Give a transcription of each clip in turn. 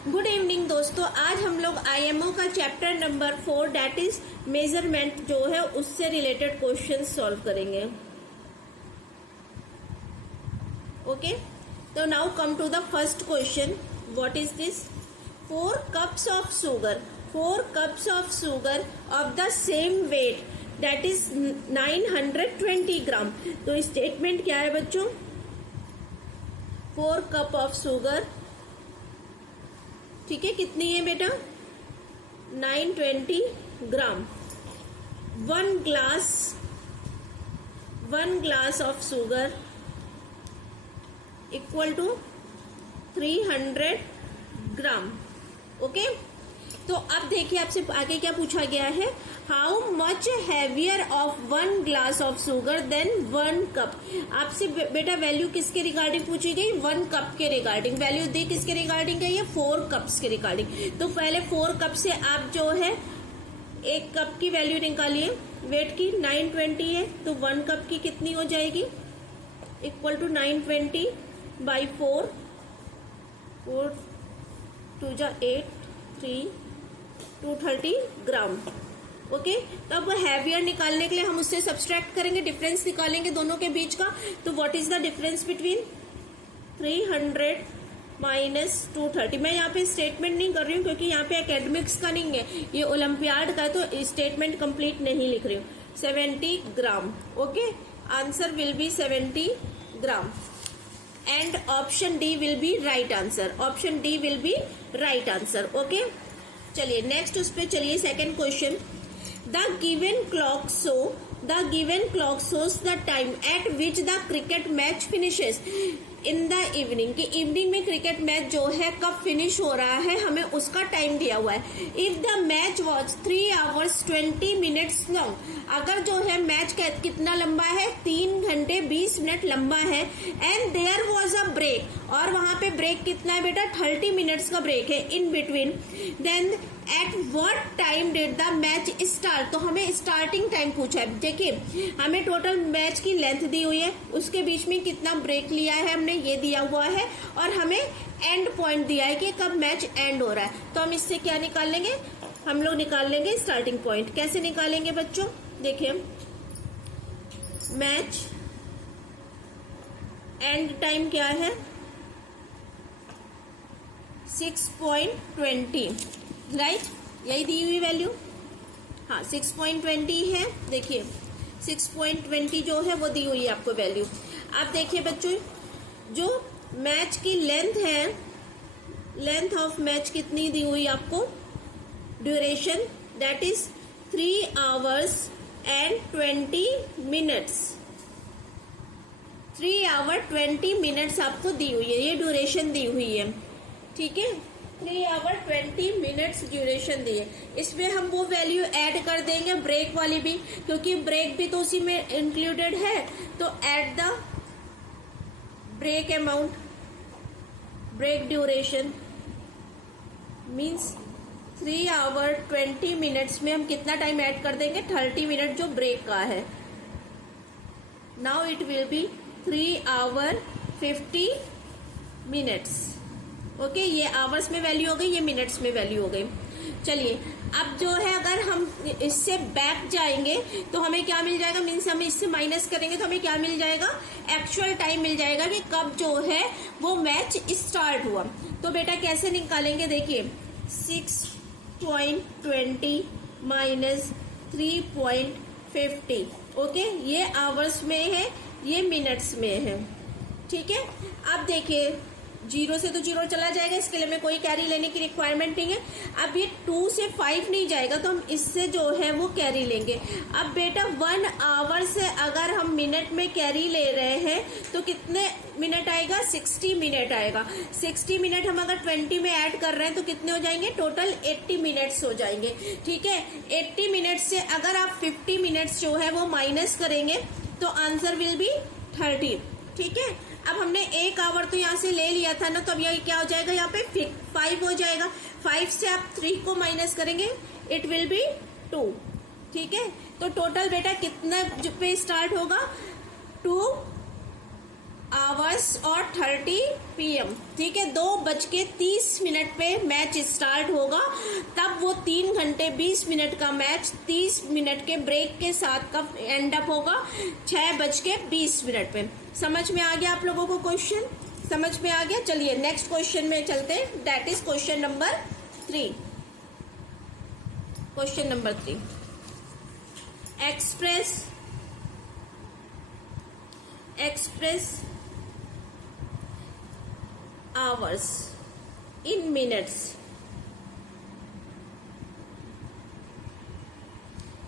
Good evening दोस्तों, आज हम लोग आईएमओ का chapter number 4 that is measurement जो है उससे रिलेटेड क्वेश्चन सॉल्व करेंगे। ओके, तो now come to the first question. What is this? 4 cups of sugar, 4 cups of sugar of the same weight that is 920 ग्राम। तो statement क्या है बच्चों? 4 cup of sugar, ठीक है, कितनी है बेटा? 920 gram. 1 glass of sugar equal to 300 gram. Okay, तो अब देखिए आपसे आगे क्या पूछा गया है। How much heavier of 1 glass of sugar than 1 cup. आपसे बेटा वैल्यू किसके रिगार्डिंग पूछी गई? 1 कप के रिगार्डिंग। वैल्यू दी किसके रिगार्डिंग है? ये 4 कप्स के रिगार्डिंग। तो पहले 4 कप से आप जो है 1 कप की वैल्यू निकालिए। वेट की 920 है तो 1 कप की कितनी हो जाएगी? इक्वल टू 920 बाई 4 2 जा 8 3 230 ग्राम। ओके, तो अब हैवियर निकालने के लिए हम उससे सब्सट्रैक्ट करेंगे, डिफरेंस निकालेंगे दोनों के बीच का। तो what is the difference between 300 minus 230? मैं यहाँ पे स्टेटमेंट नहीं कर रही हूँ क्योंकि यहाँ पे एकेडमिक्स का नहीं है, ये ओलंपियाड का है, तो स्टेटमेंट कंप्लीट नहीं लिख रही हूँ। 70 gram. Okay, answer will be 70 gram and option D will be right answer. Option D will be right answer. Okay, चलिए नेक्स्ट उस पे चलिए। Second question, the given clock shows the time at which the cricket match finishes in the evening। कि evening में cricket match जो है कब finish हो रहा है, हमें उसका टाइम दिया हुआ है। If the match was 3 hours 20 minutes long, अगर जो है मैच कितना लंबा है? 3 घंटे 20 मिनट लंबा है। And there was a break, और वहां पे ब्रेक कितना है बेटा? 30 मिनट्स का ब्रेक है in between. Then at what time did the match start? तो हमें स्टार्टिंग टाइम पूछा है। देखिए हमें टोटल मैच की लेंथ दी हुई है, उसके बीच में कितना ब्रेक लिया है हमने ये दिया हुआ है, और हमें एंड पॉइंट दिया है कि कब मैच एंड हो रहा है। तो हम इससे क्या निकाल लेंगे? हम लोग निकाल लेंगे स्टार्टिंग पॉइंट। कैसे निकालेंगे बच्चों? देखिए मैच एंड टाइम क्या है? 6.20, राइट? यही दी हुई वैल्यू, हाँ 6.20 है। देखिए 6.20 जो है वो दी हुई है आपको वैल्यू। अब देखिए बच्चों, जो मैच की लेंथ है, लेंथ ऑफ मैच कितनी दी हुई आपको? Duration that is 3 hours and 20 minutes। 3 hour 20 minutes आपको दी हुई है, ये ड्यूरेशन दी हुई है, ठीक है। 3 hour 20 minutes ड्यूरेशन दी है। इसमें हम वो वैल्यू ऐड कर देंगे ब्रेक वाली भी, क्योंकि ब्रेक भी तो उसी में इंक्लूडेड है। तो at the break amount, break duration means 3 hour 20 minutes में हम कितना टाइम ऐड कर देंगे? 30 मिनट जो ब्रेक का है। Now it will B 3 hour 50 minutes। Okay, ये आवर्स में वैल्यू हो गई, ये मिनट्स में वैल्यू हो गई। चलिए अब जो है अगर हम इससे बैक जाएंगे तो हमें क्या मिल जाएगा? मीन्स हम इससे माइनस करेंगे तो हमें क्या मिल जाएगा? एक्चुअल टाइम मिल जाएगा कि कब जो है वो मैच स्टार्ट हुआ। तो बेटा कैसे निकालेंगे? देखिए 6.20 माइनस 3.50। ओके, ये आवर्स में है, ये मिनट्स में है, ठीक है। अब देखिए 0 से तो 0 चला जाएगा, इसके लिए हमें कोई कैरी लेने की रिक्वायरमेंट नहीं है। अब ये 2 से 5 नहीं जाएगा तो हम इससे जो है वो कैरी लेंगे। अब बेटा 1 hour से अगर हम मिनट में कैरी ले रहे हैं तो कितने मिनट आएगा? 60 मिनट आएगा। 60 मिनट हम अगर 20 में ऐड कर रहे हैं तो कितने हो जाएंगे? टोटल 80 मिनट्स हो जाएंगे, ठीक है। 80 मिनट से अगर आप 50 मिनट्स जो है वो माइनस करेंगे तो आंसर विल बी 30, ठीक है। अब हमने 1 hour तो यहाँ से ले लिया था ना, तो अब यही क्या हो जाएगा? यहाँ पे 5 हो जाएगा। 5 से आप 3 को माइनस करेंगे, इट विल बी 2, ठीक है। तो टोटल बेटा कितना पे स्टार्ट होगा? 2 आवर्स और 30 PM, ठीक है। 2:30 पे मैच स्टार्ट होगा, तब वो 3 घंटे 20 मिनट का मैच 30 मिनट के ब्रेक के साथ कब एंड अप होगा, 6:20 पे। समझ में आ गया आप लोगों को क्वेश्चन? समझ में आ गया। चलिए नेक्स्ट क्वेश्चन में चलते हैं, that is question number 3। Question number 3, express hours in minutes,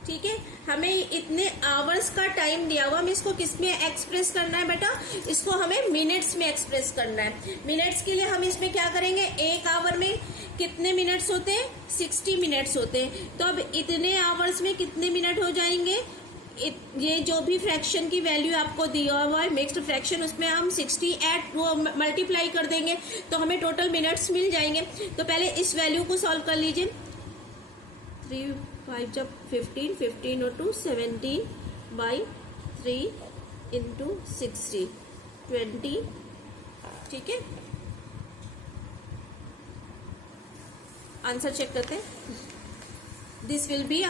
ठीक है। हमें इतने आवर्स का टाइम दिया हुआ, हमें इसको किस में एक्सप्रेस करना है बेटा? इसको हमें मिनट्स में एक्सप्रेस करना है। मिनट्स के लिए हम इसमें क्या करेंगे, एक आवर में कितने मिनट्स होते हैं? 60 मिनट्स होते हैं। तो अब इतने आवर्स में कितने मिनट हो जाएंगे? ये जो भी फ्रैक्शन की वैल्यू आपको दिया हुआ है मिक्स्ड फ्रैक्शन, उसमें हम 60 ऐड वो मल्टीप्लाई कर देंगे तो हमें टोटल मिनट्स मिल जाएंगे। तो पहले इस वैल्यू को सॉल्व कर लीजिए। 3 5 जब 15, 15 और 2 17/3 इंटू 60 20, ठीक है। आंसर चेक करते हैं। This will be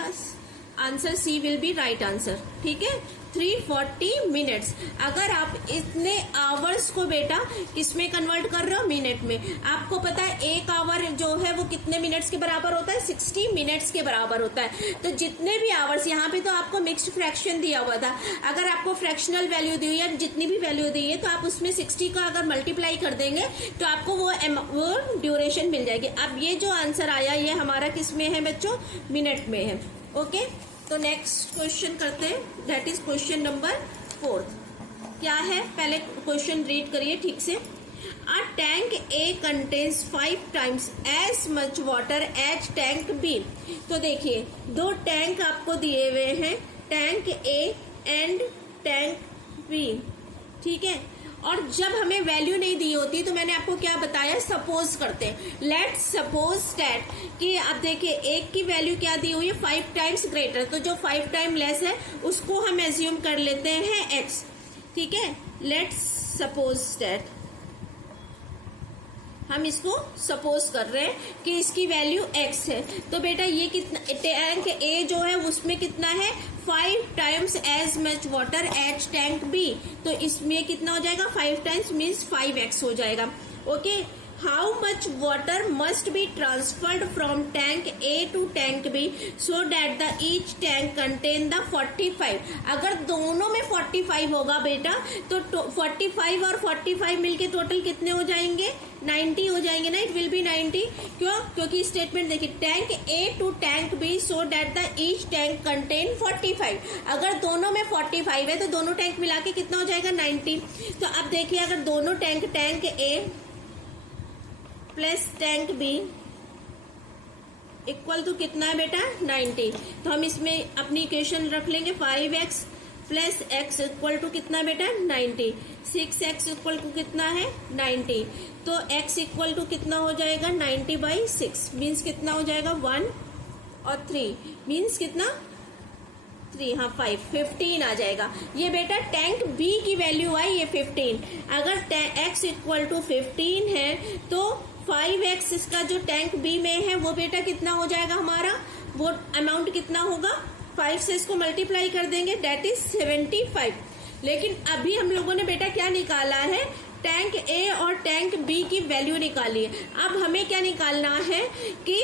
answer, C will be right answer, ठीक है। 340 मिनट्स। अगर आप इतने आवर्स को बेटा किसमें कन्वर्ट कर रहे हो? मिनट में। आपको पता है एक आवर जो है वो कितने मिनट्स के बराबर होता है? 60 मिनट्स के बराबर होता है। तो जितने भी आवर्स, यहाँ पे तो आपको मिक्स्ड फ्रैक्शन दिया हुआ था, अगर आपको फ्रैक्शनल वैल्यू दी हुई है, जितनी भी वैल्यू दी है, तो आप उसमें 60 का अगर मल्टीप्लाई कर देंगे तो आपको वो ड्यूरेशन मिल जाएगी। अब ये जो आंसर आया ये हमारा किस में है बच्चों? मिनट में है। ओके, तो नेक्स्ट क्वेश्चन करते हैं, दैट इज क्वेश्चन नंबर 4। क्या है, पहले क्वेश्चन रीड करिए ठीक से। A tank A contains 5 times as much water as tank B. तो देखिए 2 टैंक आपको दिए हुए हैं, tank A and tank B, ठीक है। और जब हमें वैल्यू नहीं दी होती तो मैंने आपको क्या बताया, सपोज करते हैं। लेट्स सपोज दैट कि अब देखिए एक की वैल्यू क्या दी हुई है, 5 टाइम्स ग्रेटर, तो जो 5 टाइम लेस है उसको हम एज्यूम कर लेते हैं x, ठीक है। लेट्स सपोज दैट, हम इसको सपोज कर रहे हैं कि इसकी वैल्यू x है। तो बेटा ये कितना, टैंक ए जो है उसमें कितना है, 5 times as much water as tank B. तो इसमें कितना हो जाएगा, 5 टाइम्स मीन्स 5x हो जाएगा। Okay, how much water must be transferred from tank A to tank B so that the each tank contain the 45। अगर दोनों में 45 होगा बेटा तो 45 और 45 मिलके टोटल कितने हो जाएंगे, 90 हो जाएंगे ना। It will be 90। क्यों? क्योंकि स्टेटमेंट देखिए, tank A to tank B so that the each tank contain 45। अगर दोनों में 45 है तो दोनों टैंक मिला के कितना हो जाएगा, 90। तो अब देखिए अगर दोनों tank A plus tank B equal to कितना है बेटा, 90। तो हम इसमें अपनी इक्वेशन रख लेंगे, 5x plus x equal to कितना बेटा, 90। 6x इक्वल टू कितना है, 90। तो x इक्वल टू कितना हो जाएगा, 90/6 मीन्स कितना हो जाएगा, 1 और 3 मीन्स कितना, 3, हाँ 15 आ जाएगा। ये बेटा टैंक बी की वैल्यू आई, ये 15। अगर x इक्वल टू 15 है तो 5x इसका जो टैंक बी में है वो बेटा कितना हो जाएगा हमारा, वो अमाउंट कितना होगा, 5 से इसको मल्टीप्लाई कर देंगे, दैट इज 75। लेकिन अभी हम लोगों ने बेटा क्या निकाला है, टैंक ए और टैंक बी की वैल्यू निकाली है। अब हमें क्या निकालना है कि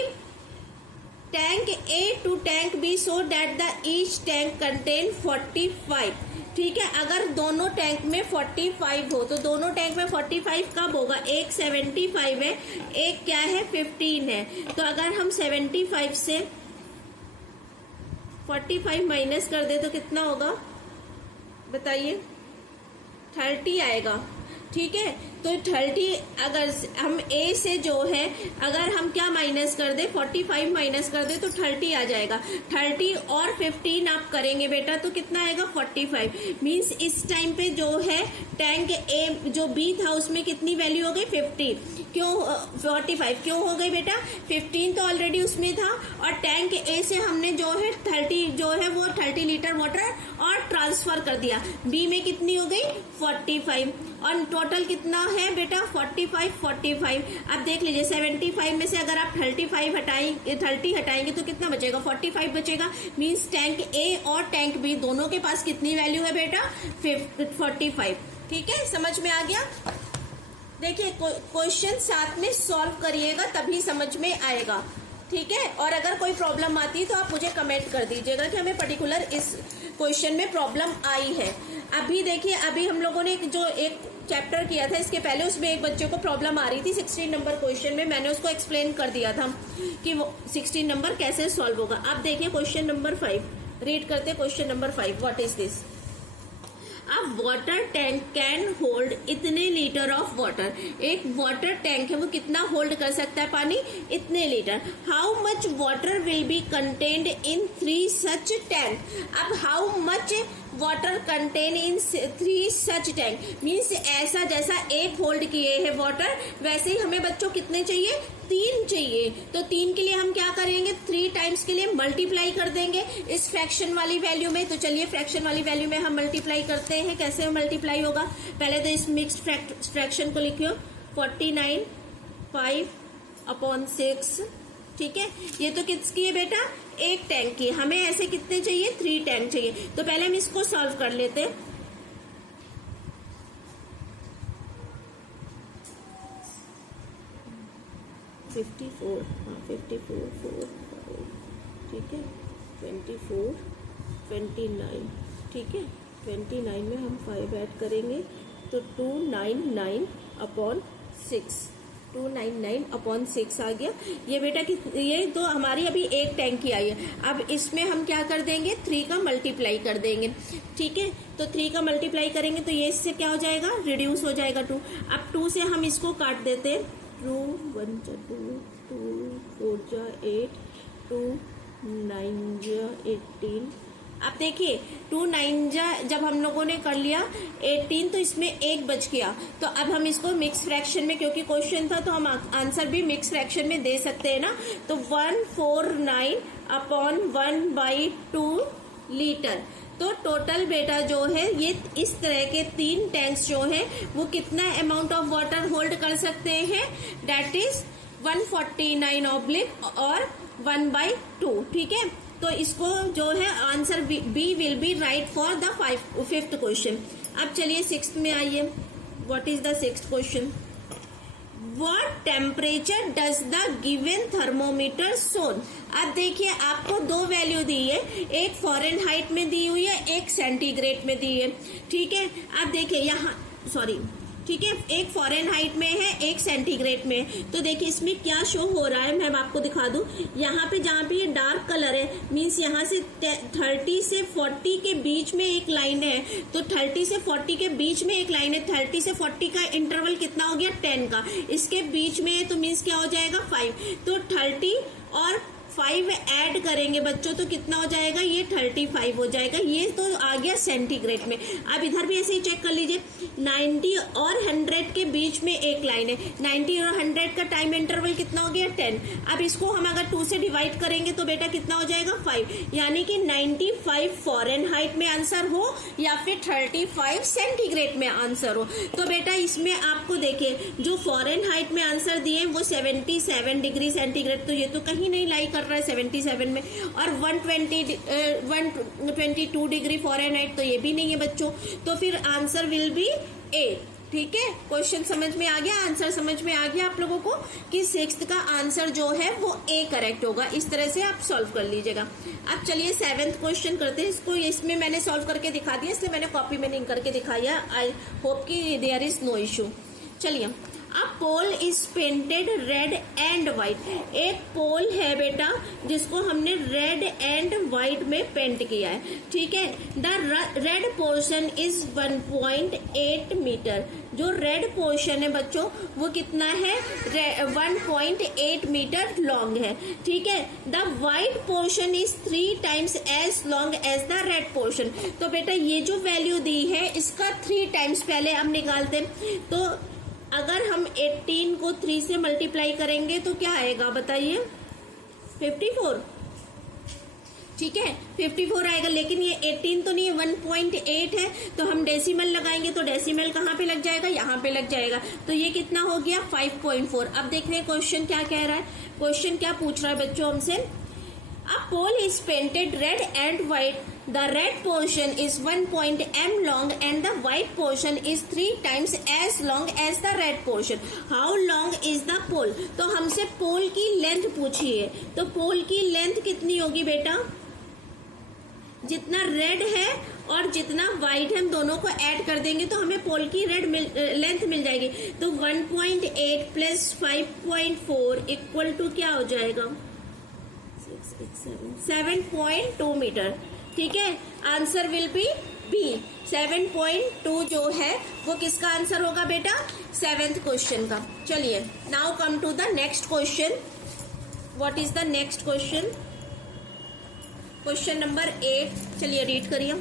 tank A to tank B so that the each tank contain 45, ठीक है। अगर दोनों टैंक में 45 हो तो दोनों टैंक में 45 कब होगा, एक 75 है, एक क्या है 15 है। तो अगर हम 75 से 45 माइनस कर दे तो कितना होगा बताइए, 30 आएगा, ठीक है। तो 30 अगर हम ए से जो है अगर हम क्या माइनस कर दे 45 माइनस कर दे तो 30 आ जाएगा। 30 और 15 आप करेंगे बेटा तो कितना आएगा 45। मीन्स इस टाइम पे जो है टैंक ए जो बी था उसमें कितनी वैल्यू हो गई 50। क्यों 45 क्यों हो गई बेटा 15 तो ऑलरेडी उसमें था और टैंक ए से हमने जो है 30 जो है वो 30 लीटर वाटर और ट्रांसफर कर दिया। बी में कितनी हो गई 45 और टोटल कितना है बेटा 45। अब देख लीजिए 75 में से अगर आप 30 हटाएंगे तो कितना बचेगा 45 बचेगा। मीन्स टैंक ए और टैंक बी दोनों के पास कितनी वैल्यू है बेटा 45। ठीक है, समझ में आ गया। देखिए क्वेश्चन साथ में सॉल्व करिएगा तभी समझ में आएगा। ठीक है, और अगर कोई प्रॉब्लम आती है तो आप मुझे कमेंट कर दीजिएगा कि हमें पर्टिकुलर इस क्वेश्चन में प्रॉब्लम आई है। अभी देखिए अभी हम लोगों ने जो एक चैप्टर किया था इसके पहले उसमें एक बच्चे को प्रॉब्लम आ रही थी 16 नंबर क्वेश्चन में। मैंने उसको एक्सप्लेन कर दिया था कि वो 16 नंबर कैसे सॉल्व होगा। अब देखिए क्वेश्चन नंबर 5 रीड करते हैं। Question number 5 what is this. A water tank can hold इतने लीटर ऑफ वाटर। एक वाटर टैंक है वो कितना होल्ड कर सकता है पानी इतने litre. How much water will be contained in 3 such tank. अब how much water contain in 3 such tank means ऐसा जैसा एक होल्ड किए है वाटर वैसे ही हमें बच्चों कितने चाहिए 3 चाहिए। तो 3 के लिए हम क्या करेंगे 3 टाइम्स के लिए मल्टीप्लाई कर देंगे इस फ्रैक्शन वाली वैल्यू में। तो चलिए फ्रैक्शन वाली वैल्यू में हम मल्टीप्लाई करते हैं। कैसे मल्टीप्लाई होगा पहले तो इस मिक्स्ड फ्रैक्शन को लिखियो 49 5/6। ठीक है, ये तो किसकी है बेटा एक टैंक की। हमें ऐसे कितने चाहिए 3 टैंक चाहिए। तो पहले हम इसको सॉल्व कर लेते हैं। हाँ 54 ठीक है 24 29 ठीक है 29 में हम 5 ऐड करेंगे तो 299/6 299/6 आ गया। ये बेटा ये तो हमारी अभी एक टैंक की आई है। अब इसमें हम क्या कर देंगे 3 का मल्टीप्लाई कर देंगे। ठीक है, तो 3 का मल्टीप्लाई करेंगे तो ये इससे क्या हो जाएगा रिड्यूस हो जाएगा 2। अब 2 से हम इसको काट देते हैं 2 1 2 2 4 8 2 9 18। अब देखिए 2 9 जब हम लोगों ने कर लिया 18 तो इसमें 1 बच गया। तो अब हम इसको मिक्स फ्रैक्शन में क्योंकि क्वेश्चन था तो हम आंसर भी मिक्स फ्रैक्शन में दे सकते हैं ना। तो 149/1/2 लीटर। तो टोटल बेटा जो है ये इस तरह के 3 टैंक्स जो है वो कितना अमाउंट ऑफ वाटर होल्ड कर सकते हैं दैट इज 149 और 1/2। ठीक है, तो इसको जो है answer B will be right for the 5th question. अब चलिए 6th में आइए। What is the 6th question. What temperature does the given thermometer shown। अब देखिए आपको 2 वैल्यू दी है, एक फ़ारेनहाइट में दी हुई है एक सेंटीग्रेड में दी है। ठीक है, अब देखिए यहाँ ठीक है एक फ़ारेनहाइट में है एक सेंटीग्रेड में। तो देखिए इसमें क्या शो हो रहा है मैं आपको दिखा दूं। यहाँ पे जहाँ पे ये डार्क कलर है मीन्स यहाँ से 30 से 40 के बीच में एक लाइन है। तो 30 से 40 के बीच में एक लाइन है। 30 से 40 का इंटरवल कितना हो गया 10 का। इसके बीच में है तो मीन्स क्या हो जाएगा 5। तो 30 और 5 ऐड करेंगे बच्चों तो कितना हो जाएगा ये 35 हो जाएगा। ये तो आ गया सेंटीग्रेड में। अब इधर भी ऐसे ही चेक कर लीजिए 90 और 100 के बीच में एक लाइन है। 90 और 100 का टाइम इंटरवल कितना हो गया 10। अब इसको हम अगर 2 से डिवाइड करेंगे तो बेटा कितना हो जाएगा 5। यानी कि 95 फ़ारेनहाइट में आंसर हो या फिर 35 सेंटीग्रेड में आंसर हो। तो बेटा इसमें आपको देखिए जो फ़ारेनहाइट में आंसर दिए वो 77 डिग्री सेंटीग्रेड। तो ये तो कहीं नहीं लाई कर रहा है 77 में। और 122 डिग्री फ़ारेनहाइट तो ये भी नहीं है बच्चों। तो फिर आंसर विल बी ए। ठीक है, क्वेश्चन समझ में आ गया, आंसर समझ में आ गया आप लोगों को कि 6th का आंसर जो है वो ए करेक्ट होगा। इस तरह से आप सॉल्व कर लीजिएगा। अब चलिए 7th क्वेश्चन करते हैं। इसको इसमें मैंने सॉल्व करके दिखा दिया इसलिए मैंने कॉपी में लिंक करके दिखाया। आई होप कि देयर इज नो इशू। चलिए a pole is painted red and white. एक पोल है बेटा जिसको हमने रेड एंड व्हाइट में पेंट किया है, ठीक है। The red portion is 1.8 metre. जो रेड पोर्शन है बच्चों वो कितना है, 1.8 मीटर लॉन्ग है, ठीक है। The white portion is 3 times as long as the red portion. तो बेटा ये जो वैल्यू दी है इसका 3 टाइम्स पहले हम निकालते हैं। तो अगर हम 18 को 3 से मल्टीप्लाई करेंगे तो क्या आएगा बताइए, 54, ठीक है 54 आएगा। लेकिन ये 18 तो नहीं है, 1.8 है, तो हम डेसिमल लगाएंगे तो डेसिमल कहाँ पे लग जाएगा, यहाँ पे लग जाएगा। तो ये कितना हो गया 5.4। अब देख रहे हैं क्वेश्चन क्या कह रहा है, क्वेश्चन क्या पूछ रहा है बच्चों हमसे। A pole is painted red and white. The red portion is 1.m long and the white portion is 3 times as long as the red portion. How long is the pole? तो हमसे पोल की length पूछी है, तो पोल की length कितनी होगी बेटा, जितना रेड है और जितना व्हाइट है हम दोनों को ऐड कर देंगे तो हमें पोल की लेंथ मिल जाएगी। तो 1.8 प्लस 5.4 इक्वल टू क्या हो जाएगा, 7.2 मीटर, ठीक है। आंसर विल बी बी, 7.2 जो है वो किसका आंसर होगा बेटा, 7th क्वेश्चन का। चलिए now come to the next question. What is the next question, question number 8। चलिए रीड करिए।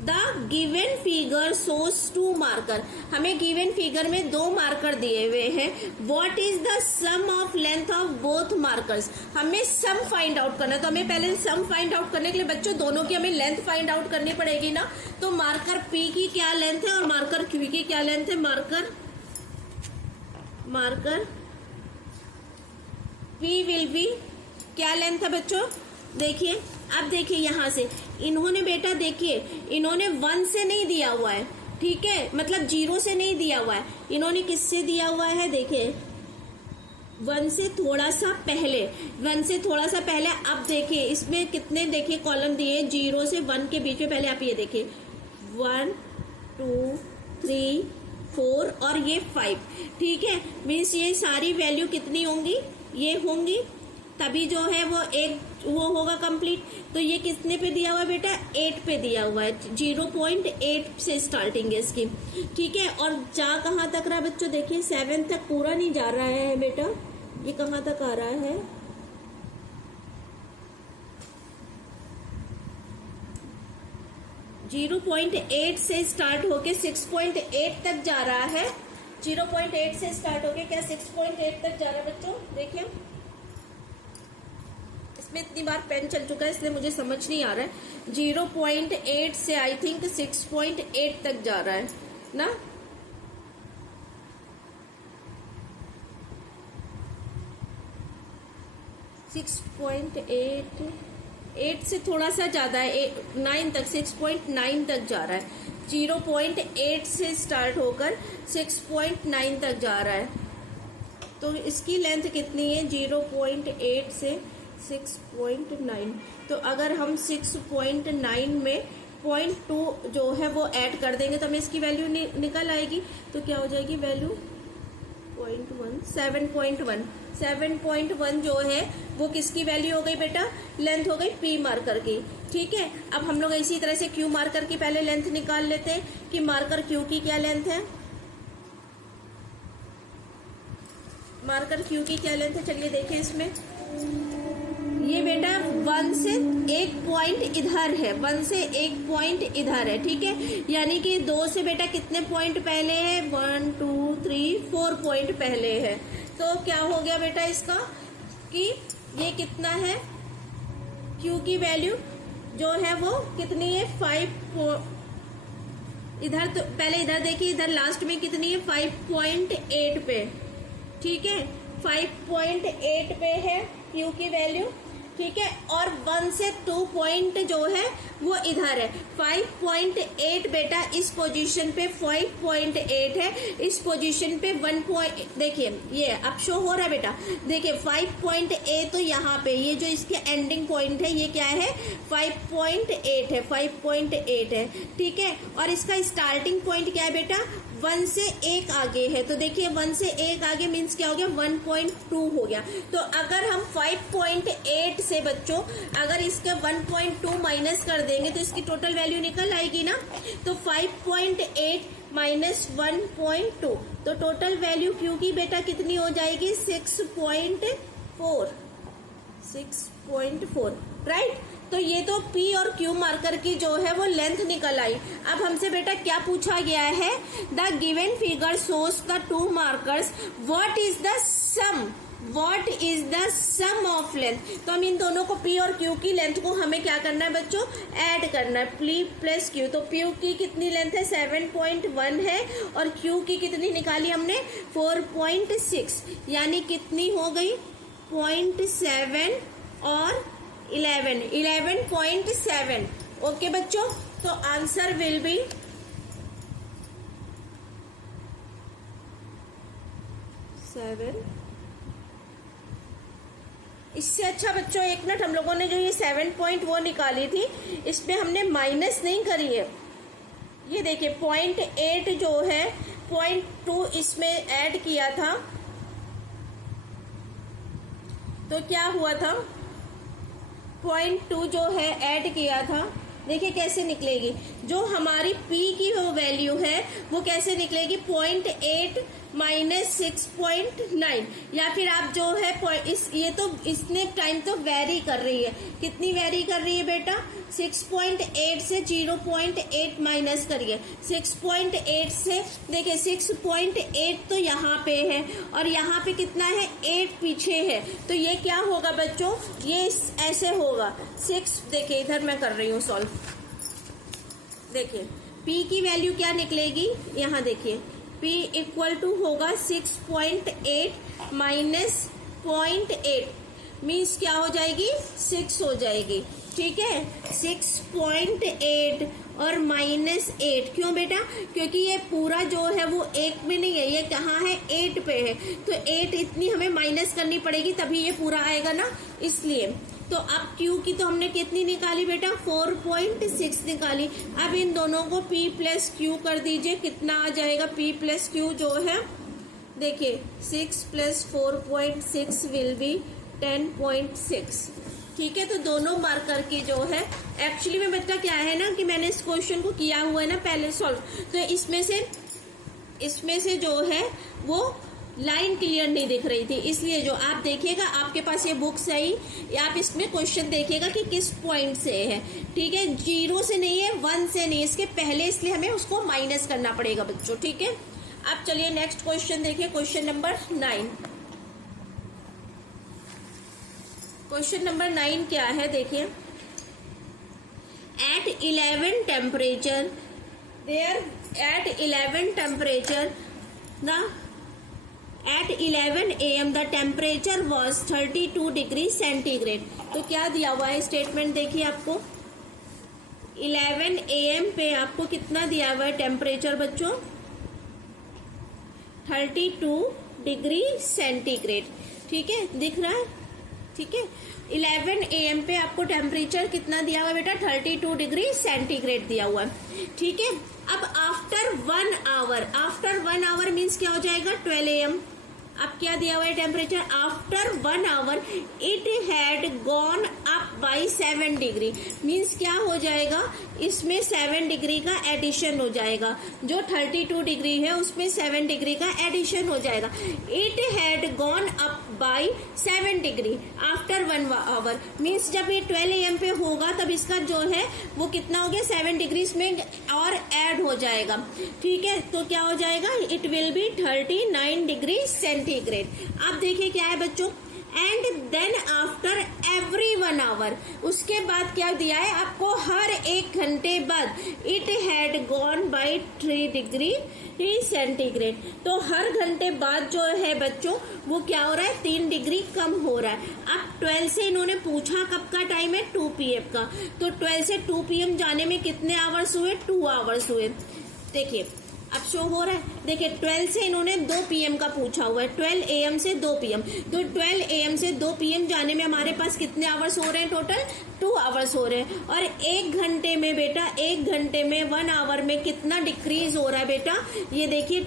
The given figure shows 2 marker. हमें गिवन फिगर में 2 मार्कर दिए हुए हैं। What is the sum of length of both markers. हमें sum find out करना है, तो हमें पहले सम फाइंड आउट करने के लिए बच्चों दोनों की हमें लेंथ फाइंड आउट करनी पड़ेगी ना। तो मार्कर पी की क्या लेंथ है और मार्कर क्यू की क्या लेंथ है। मार्कर पी विल बी क्या लेंथ है बच्चों, देखिए अब देखिए यहां से इन्होंने बेटा देखिए इन्होंने 1 से नहीं दिया हुआ है, ठीक है, मतलब 0 से नहीं दिया हुआ है, इन्होंने किससे दिया हुआ है, देखिए 1 से थोड़ा सा पहले, 1 से थोड़ा सा पहले। अब देखिए इसमें कितने देखिए कॉलम दिए 0 से 1 के बीच में। पहले आप ये देखिए 1 2 3 4 और ये 5, ठीक है। मीन्स ये सारी वैल्यू कितनी होंगी, ये होंगी, तभी जो है वो एक वो होगा कंप्लीट। तो ये कितने पे दिया हुआ है बेटा, 8 पे दिया हुआ है, 0.8 से स्टार्टिंग है इसकी, ठीक है। और जा कहाँ तक रहा है बच्चों, देखिए 7 तक पूरा नहीं जा रहा है बेटा, ये कहाँ तक आ रहा है, .8 से स्टार्ट होके 6.8 तक जा रहा है। 0.8 से स्टार्ट होके क्या 6.8 तक जा रहा है बच्चों, देखिए इसमें इतनी बार पेन चल चुका है इसलिए मुझे समझ नहीं आ रहा है। 0.8 से आई थिंक 6.8 तक जा रहा है ना। .8 से थोड़ा सा ज्यादा है, 9 तक, 6.9 तक जा रहा है। 0.8 से स्टार्ट होकर 6.9 तक जा रहा है। तो इसकी लेंथ कितनी है, 0.8 से 6.9। तो अगर हम 6.9 में 0.2 जो है वो ऐड कर देंगे तो हमें इसकी वैल्यू निकल आएगी। तो क्या हो जाएगी वैल्यू 7.1। 7.1 जो है वो किसकी वैल्यू हो गई बेटा, लेंथ हो गई पी मार्कर की, ठीक है। अब हम लोग इसी तरह से क्यू मार्कर की पहले लेंथ निकाल लेते हैं कि मार्कर क्यू की क्या लेंथ है, मार्कर क्यू की क्या लेंथ है। चलिए देखिए इसमें ये बेटा 1 से 1 पॉइंट इधर है, 1 से 1 पॉइंट इधर है, ठीक है। यानी कि 2 से बेटा कितने पॉइंट पहले है, 1 2 3 4 पॉइंट पहले है। तो क्या हो गया बेटा इसका कि ये कितना है, क्यू की वैल्यू जो है वो कितनी है 5। इधर तो पहले इधर देखिए, इधर लास्ट में कितनी है 5.8 पे, ठीक है, 5.8 पे है क्यू की वैल्यू, ठीक है। और 1 से 2 पॉइंट जो है वो इधर है। 5.8 बेटा इस पोजीशन पे 5.8 है, इस पोजीशन पे 1 पॉइंट, देखिए ये अब शो हो रहा है बेटा, देखिए 5.8 तो यहाँ पे ये जो इसके एंडिंग पॉइंट है ये क्या है 5.8 है, 5.8 है, ठीक है। और इसका स्टार्टिंग पॉइंट क्या है बेटा 1 से 1 आगे है, तो देखिए 1 से 1 आगे मीन्स क्या हो गया, 1.2 हो गया। तो अगर हम 5.8 से बच्चों अगर इसके 1.2 माइनस कर देंगे तो इसकी टोटल वैल्यू निकल आएगी ना। तो 5.8 माइनस 1.2, तो टोटल वैल्यू क्यू की बेटा कितनी हो जाएगी, 6.4, राइट। तो ये तो P और Q मार्कर की जो है वो लेंथ निकल आई। अब हमसे बेटा क्या पूछा गया है, the given figure shows the 2 markers, what is the sum of length. तो हम इन दोनों को P और Q की लेंथ को हमें क्या करना है बच्चों, ऐड करना है, P प्लस Q। तो P की कितनी लेंथ है, 7.1 है, और Q की कितनी निकाली हमने, 4.6, यानी कितनी हो गई, 0.7 और 11.7। ओके बच्चों, तो आंसर विल बी 7। इससे अच्छा बच्चों एक मिनट, हम लोगों ने जो ये 7 निकाली थी इसमें हमने माइनस नहीं करी है। ये देखिए 0.8 जो है 0.2 इसमें ऐड किया था, तो क्या हुआ था, 0.2 जो है ऐड किया था। देखिए कैसे निकलेगी, जो हमारी P की वो वैल्यू है वो कैसे निकलेगी, 0.8 माइनस 6.9, या फिर आप जो है ये तो इसने टाइम तो वेरी कर रही है, कितनी वेरी कर रही है बेटा, 6.8 से 0.8 माइनस करिए, 6.8 से देखिए 6.8 तो यहाँ पे है और यहाँ पे कितना है, 8 पीछे है, तो ये क्या होगा बच्चों, ये ऐसे होगा 6। देखिए इधर मैं कर रही हूँ सॉल्व, देखिए P की वैल्यू क्या निकलेगी, यहाँ देखिए P इक्वल टू होगा 6.8 माइनस 0.8 मीन्स क्या हो जाएगी, 6 हो जाएगी, ठीक है। 6.8 और माइनस 8, क्यों बेटा, क्योंकि ये पूरा जो है वो 1 में नहीं है, ये कहाँ है, 8 पे है, तो 8 इतनी हमें माइनस करनी पड़ेगी तभी ये पूरा आएगा ना, इसलिए। तो अब Q की तो हमने कितनी निकाली बेटा, 4.6 निकाली। अब इन दोनों को P प्लस Q कर दीजिए, कितना आ जाएगा, P प्लस Q जो है देखिए 6 प्लस 4.6 विल बी 10.6, ठीक है। तो दोनों मार्कर की जो है एक्चुअली में बेटा क्या है ना कि मैंने इस क्वेश्चन को किया हुआ है ना पहले सॉल्व, तो इसमें से जो है वो लाइन क्लियर नहीं दिख रही थी, इसलिए जो आप देखिएगा आपके पास ये बुक्स है, आप इसमें क्वेश्चन देखिएगा कि किस पॉइंट से है, ठीक है, 0 से नहीं है, 1 से नहीं है, इसके पहले, इसलिए हमें उसको माइनस करना पड़ेगा बच्चों, ठीक है। अब चलिए नेक्स्ट क्वेश्चन देखिए, क्वेश्चन नंबर 9। क्वेश्चन नंबर 9 क्या है, देखिए, at 11 a.m. the temperature was 32 degree centigrade. तो क्या दिया हुआ है स्टेटमेंट, देखिए आपको 11 a.m. पे आपको कितना दिया हुआ है टेम्परेचर बच्चों, 32 डिग्री सेंटीग्रेड, ठीक है, दिख रहा है, ठीक है। 11 a.m. पे आपको टेम्परेचर कितना दिया हुआ है बेटा, 32 डिग्री सेंटीग्रेड दिया हुआ है, ठीक है। अब आफ्टर 1 आवर मीन्स क्या हो जाएगा, 12 a.m. अब क्या दिया हुआ है temperature, after 1 hour it had gone up by 7 degree, means क्या हो जाएगा, इसमें 7 डिग्री का एडिशन हो जाएगा, जो 32 डिग्री है उसमें 7 डिग्री का एडिशन हो जाएगा। It had gone up by 7 degree after 1 hour, means जब ये 12 AM पे होगा तब इसका जो है वो कितना हो गया, 7 डिग्री में और ऐड हो जाएगा, ठीक है। तो क्या हो जाएगा, it will be 39 degree centigrade. अब देखिए क्या है बच्चों, and then after every 1 hour, उसके बाद क्या दिया है आपको, हर 1 घंटे बाद it had gone by 3 degree centigrade. तो हर घंटे बाद जो है बच्चों वो क्या हो रहा है, 3 डिग्री कम हो रहा है। अब 12 से इन्होंने पूछा कब का टाइम है, 2 PM का, तो 12 से 2 PM जाने में कितने आवर्स हुए, 2 आवर्स हुए। देखिए अब शो हो रहा है, देखिए 12 से इन्होंने 2 PM का पूछा हुआ है, 12 AM से 2 PM, तो 12 AM से 2 PM जाने में हमारे पास कितने आवर्स हो रहे हैं टोटल? 2 आवर्स हो रहे हैं। और 1 घंटे में बेटा, 1 घंटे में 1 आवर में कितना डिक्रीज हो रहा है बेटा? ये देखिए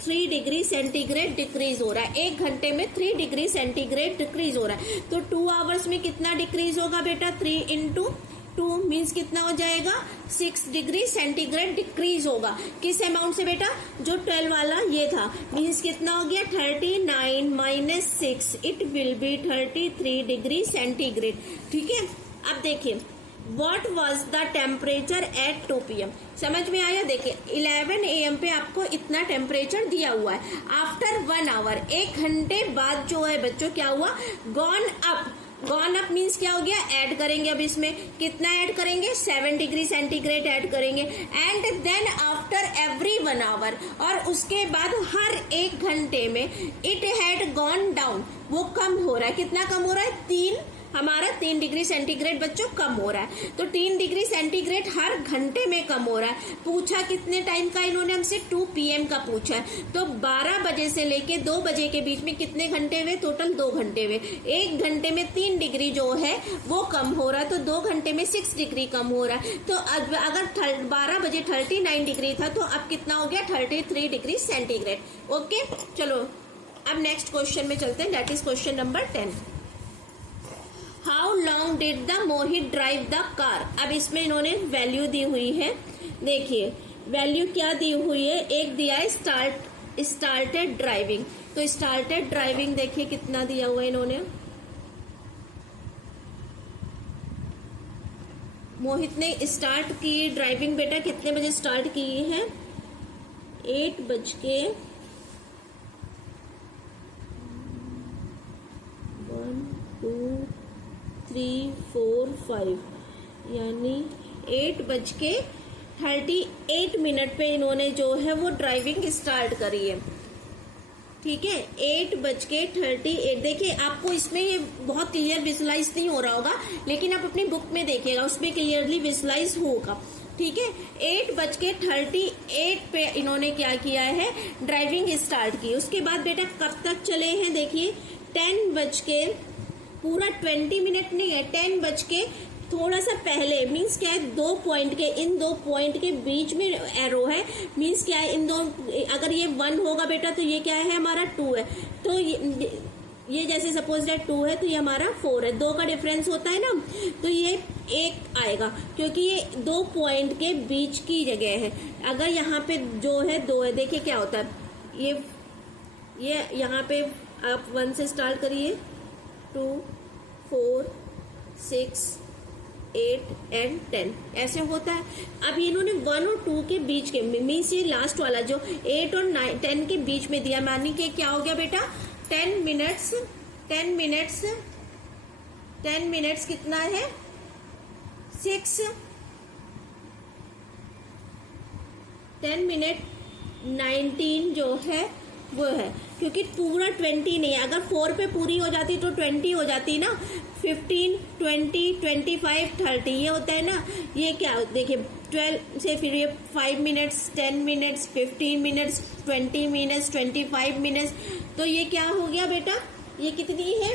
3 डिग्री सेंटीग्रेड डिक्रीज हो रहा है। 1 घंटे में 3 डिग्री सेंटीग्रेड डिक्रीज हो रहा है। तो 2 आवर्स में कितना डिक्रीज होगा बेटा? 3 इंटू 2 मीन्स कितना हो जाएगा? 6 डिग्री सेंटीग्रेड डिक्रीज होगा। किस अमाउंट से बेटा? जो 12 वाला ये था, मीन्स कितना हो गया? 39 minus 6, it will B 33 degree centigrade. ठीक है, अब देखिए What was the temperature at 2 PM? समझ में आया? देखिए 11 AM पे आपको इतना टेम्परेचर दिया हुआ है। आफ्टर 1 आवर, 1 घंटे बाद जो है बच्चों क्या हुआ? गॉन अप मीन्स क्या हो गया? ऐड करेंगे, अब इसमें कितना ऐड करेंगे? 7 डिग्री सेंटीग्रेड ऐड करेंगे। And then after every 1 hour, और उसके बाद हर 1 घंटे में इट हैड गॉन डाउन, वो कम हो रहा है। कितना कम हो रहा है? हमारा 3 डिग्री सेंटीग्रेड बच्चों कम हो रहा है। तो 3 डिग्री सेंटीग्रेड हर घंटे में कम हो रहा है। पूछा कितने टाइम का इन्होंने हमसे? 2 PM का पूछा है। तो 12 बजे से लेके 2 बजे के बीच में कितने घंटे हुए? टोटल 2 घंटे हुए। 1 घंटे में 3 डिग्री जो है वो कम हो रहा है, तो 2 घंटे में 6 डिग्री कम हो रहा है। तो अगर 12 बजे 39 डिग्री था, तो अब कितना हो गया? 33 डिग्री सेंटीग्रेड। ओके, चलो अब नेक्स्ट क्वेश्चन में चलते हैं, that is question number 10। How long did the Mohit drive the car? अब इसमें इन्होंने वैल्यू दी हुई है। देखिए वैल्यू क्या दी हुई है? एक दिया है स्टार्टेड ड्राइविंग। तो स्टार्टेड ड्राइविंग देखिए कितना दिया हुआ है इन्होंने। मोहित ने स्टार्ट की ड्राइविंग बेटा कितने बजे स्टार्ट की है? 8 बज के 1 2 3 4 5 यानी 8 बज के 38 मिनट पे इन्होंने जो है वो ड्राइविंग स्टार्ट करी है। ठीक है, 8 बज के 38। देखिए आपको इसमें ये बहुत क्लियर विजुलाइज नहीं हो रहा होगा, लेकिन आप अपनी बुक में देखिएगा, उसमें क्लियरली विजुलाइज होगा। ठीक है, 8 बज के 38 पे इन्होंने क्या किया है? ड्राइविंग स्टार्ट की। उसके बाद बेटा कब तक चले हैं? देखिए 10 बज के पूरा 20 मिनट नहीं है, 10 बज के थोड़ा सा पहले, मीन्स क्या है? 2 पॉइंट के, इन 2 पॉइंट के बीच में एरो है, मीन्स क्या है? इन दो, अगर ये 1 होगा बेटा तो ये क्या है? हमारा 2 है। तो ये जैसे सपोज दैट 2 है तो ये हमारा 4 है। 2 का डिफरेंस होता है ना, तो ये 1 आएगा, क्योंकि ये 2 पॉइंट के बीच की जगह है। अगर यहाँ पे जो है 2 है, देखिए क्या होता है? ये यहाँ पे आप 1 से स्टार्ट करिए, 2 4 6 8 एंड 10 ऐसे होता है। अब इन्होंने 1 और 2 के बीच के, मीन्स ये लास्ट वाला जो 8 और 10 के बीच में दिया, मानी कि क्या हो गया बेटा? 10 मिनट्स कितना है? 6 10 मिनट 19 जो है वो है, क्योंकि पूरा 20 नहीं है। अगर 4 पे पूरी हो जाती तो 20 हो जाती ना। 15 20 25 30 ये होता है ना। ये क्या देखिए 12 से फिर ये 5 minutes 10 minutes 15 minutes 20 minutes 25 minutes, तो ये क्या हो गया बेटा? ये कितनी है?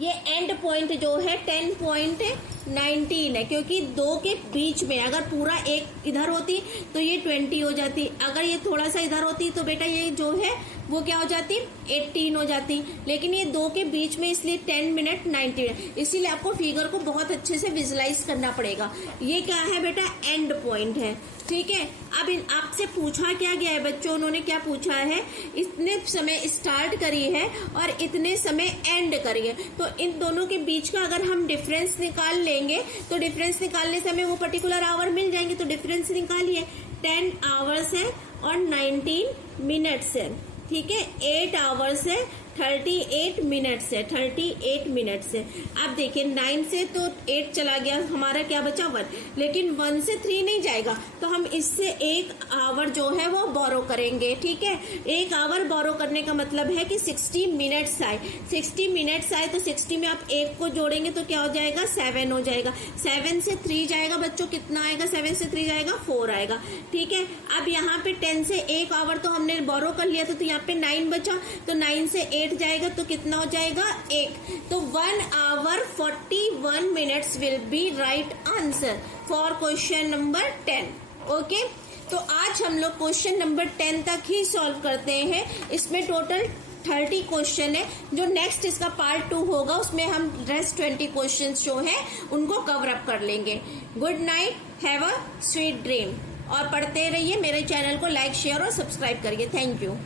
ये एंड पॉइंट जो है 10.19 है, क्योंकि 2 के बीच में अगर पूरा एक इधर होती तो ये 20 हो जाती, अगर ये थोड़ा सा इधर होती तो बेटा ये जो है वो क्या हो जाती? 18 हो जाती। लेकिन ये 2 के बीच में, इसलिए 10 मिनट 19, इसीलिए आपको फिगर को बहुत अच्छे से विजुलाइज करना पड़ेगा। ये क्या है बेटा? एंड पॉइंट है। ठीक है, अब आपसे पूछा क्या गया है बच्चों? उन्होंने क्या पूछा है? इतने समय स्टार्ट करी है और इतने समय एंड करी है, तो इन दोनों के बीच का अगर हम डिफरेंस निकाल लेंगे तो डिफरेंस निकालने से हमें वो पर्टिकुलर आवर मिल जाएंगे। तो डिफरेंस निकालिए, 10 आवर्स है और 19 मिनट्स है। ठीक है, 8 आवर्स है 38 मिनट्स है, 38 मिनट्स है। अब देखिए 9 से तो 8 चला गया, हमारा क्या बचा 1, लेकिन 1 से 3 नहीं जाएगा, तो हम इससे 1 आवर जो है वो बोरो करेंगे। ठीक है, 1 आवर बोरो करने का मतलब है कि 60 मिनट्स आए, 60 मिनट्स आए तो 60 में आप 1 को जोड़ेंगे तो क्या हो जाएगा 7 हो जाएगा। 7 से 3 जाएगा बच्चों, कितना आएगा, 7 से 3 जाएगा 4 आएगा। ठीक है, अब यहाँ पे 10 से 1 आवर तो हमने बोरो कर लिया था, तो यहाँ पे 9 बचा, तो 9 से 8 जाएगा तो कितना हो जाएगा 1, तो 1 hour 41 minutes will be right answer for question number 10। Okay, तो आज हम लोग क्वेश्चन नंबर 10 तक ही सॉल्व करते हैं। इसमें टोटल 30 क्वेश्चन है। जो नेक्स्ट इसका पार्ट 2 होगा उसमें हम रेस्ट 20 क्वेश्चन जो है उनको कवर अप कर लेंगे। Good night, have a sweet dream, और पढ़ते रहिए। मेरे चैनल को लाइक, शेयर और सब्सक्राइब करिए। Thank you.